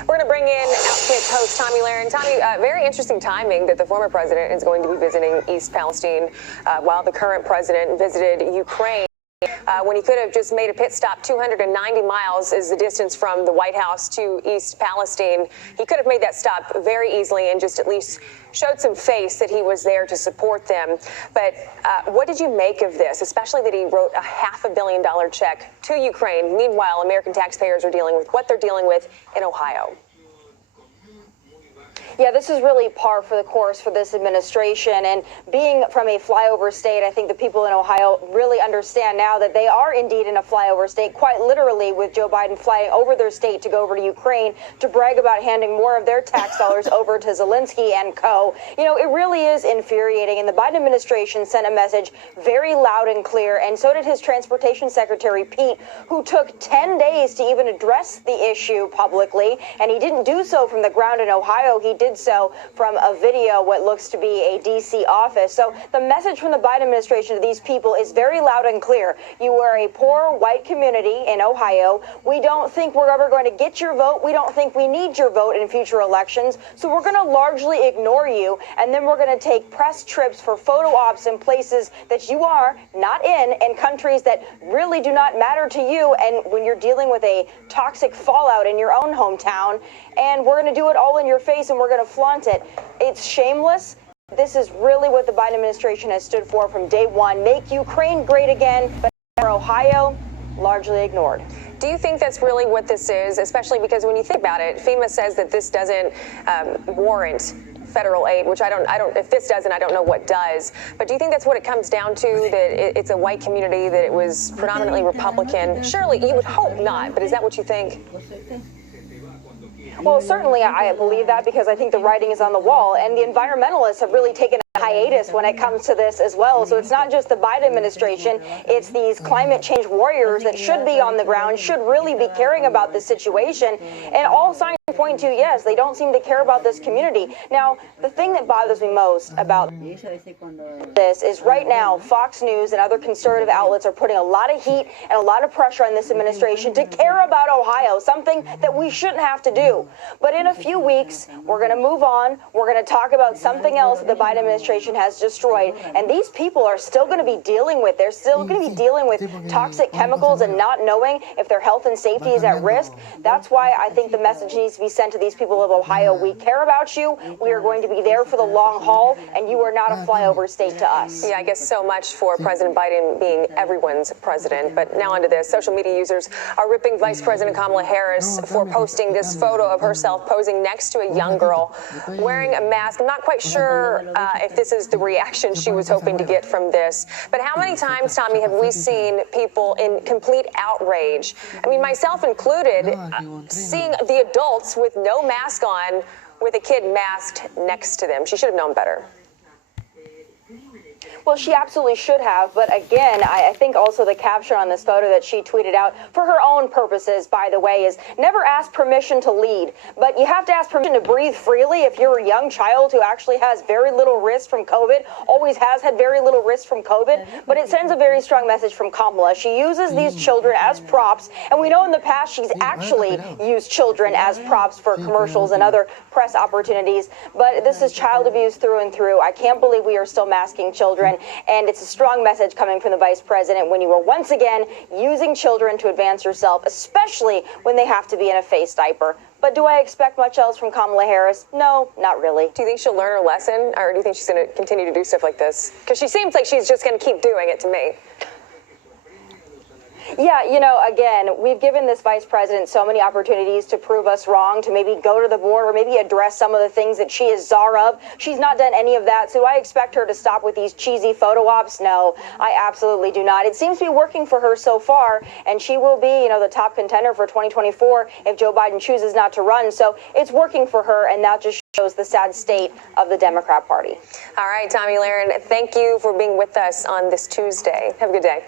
We're going to bring in Outkick host Tomi Lahren. Tomi, very interesting timing that the former president is going to be visiting East Palestine while the current president visited Ukraine. When he could have just made a pit stop. 290 miles is the distance from the White House to East Palestine. He could have made that stop very easily and just at least showed some face that he was there to support them. But what did you make of this, especially that he wrote a $500 million check to Ukraine? Meanwhile, American taxpayers are dealing with what they're dealing with in Ohio. Yeah, this is really par for the course for this administration. And being from a flyover state, I think the people in Ohio really understand now that they are indeed in a flyover state, quite literally, with Joe Biden flying over their state to go over to Ukraine to brag about handing more of their tax dollars over to Zelensky and co. You know, it really is infuriating. And the Biden administration sent a message very loud and clear. And so did his transportation secretary, Pete, who took 10 days to even address the issue publicly. And he didn't do so from the ground in Ohio. He did so from a video, what looks to be a D.C. office. So the message from the Biden administration to these people is very loud and clear. You are a poor white community in Ohio. We don't think we're ever going to get your vote. We don't think we need your vote in future elections. So we're going to largely ignore you. And then we're going to take press trips for photo ops in places that you are not in and countries that really do not matter to you. And when you're dealing with a toxic fallout in your own hometown, and we're going to do it all in your face and we're going to flaunt it. It's shameless. This is really what the Biden administration has stood for from day one. Make Ukraine great again, but for Ohio, largely ignored. Do you think that's really what this is, especially because when you think about it, FEMA says that this doesn't warrant federal aid, which I don't, if this doesn't, I don't know what does. But do you think that's what it comes down to, that it's a white community, that it was predominantly Republican? Surely you would hope not, but is that what you think? Well, certainly I believe that, because I think the writing is on the wall, and the environmentalists have really taken a hiatus when it comes to this as well. So it's not just the Biden administration, it's these climate change warriors that should be on the ground, should really be caring about this situation. And all signs point to, yes, they don't seem to care about this community. Now, the thing that bothers me most about this is right now, Fox News and other conservative outlets are putting a lot of heat and a lot of pressure on this administration to care about Ohio, something that we shouldn't have to do. But in a few weeks, we're going to move on. We're going to talk about something else that the Biden administration has destroyed. And these people are still going to be dealing with, they're still going to be dealing with toxic chemicals and not knowing if their health and safety is at risk. That's why I think the message needs to be sent to these people of Ohio. We care about you. We are going to be there for the long haul, and you are not a flyover state to us. Yeah, I guess so much for President Biden being everyone's president. But now onto this. Social media users are ripping Vice President Kamala Harris for posting this photo of herself posing next to a young girl wearing a mask. I'm not quite sure if this is the reaction she was hoping to get from this. But how many times, Tomi, have we seen people in complete outrage? I mean, myself included, seeing the adults with no mask on with a kid masked next to them. She should have known better. Well, she absolutely should have. But again, I think also the caption on this photo that she tweeted out for her own purposes, by the way, is never ask permission to lead. But you have to ask permission to breathe freely if you're a young child who actually has very little risk from COVID, always has had very little risk from COVID. But it sends a very strong message from Kamala. She uses these children as props. And we know in the past she's actually used children as props for commercials and other press opportunities. But this is child abuse through and through. I can't believe we are still masking children. And it's a strong message coming from the vice president when you are once again using children to advance yourself, especially when they have to be in a face diaper. But do I expect much else from Kamala Harris? No, not really. Do you think she'll learn her lesson, or do you think she's going to continue to do stuff like this? Because she seems like she's just going to keep doing it to me. Yeah, you know, again, we've given this vice president so many opportunities to prove us wrong, to maybe go to the board or maybe address some of the things that she is czar of. She's not done any of that. So I expect her to stop with these cheesy photo ops. No, I absolutely do not. It seems to be working for her so far, and she will be, you know, the top contender for 2024 if Joe Biden chooses not to run. So it's working for her, and that just shows the sad state of the Democrat Party. All right, Tomi Lahren, thank you for being with us on this Tuesday. Have a good day.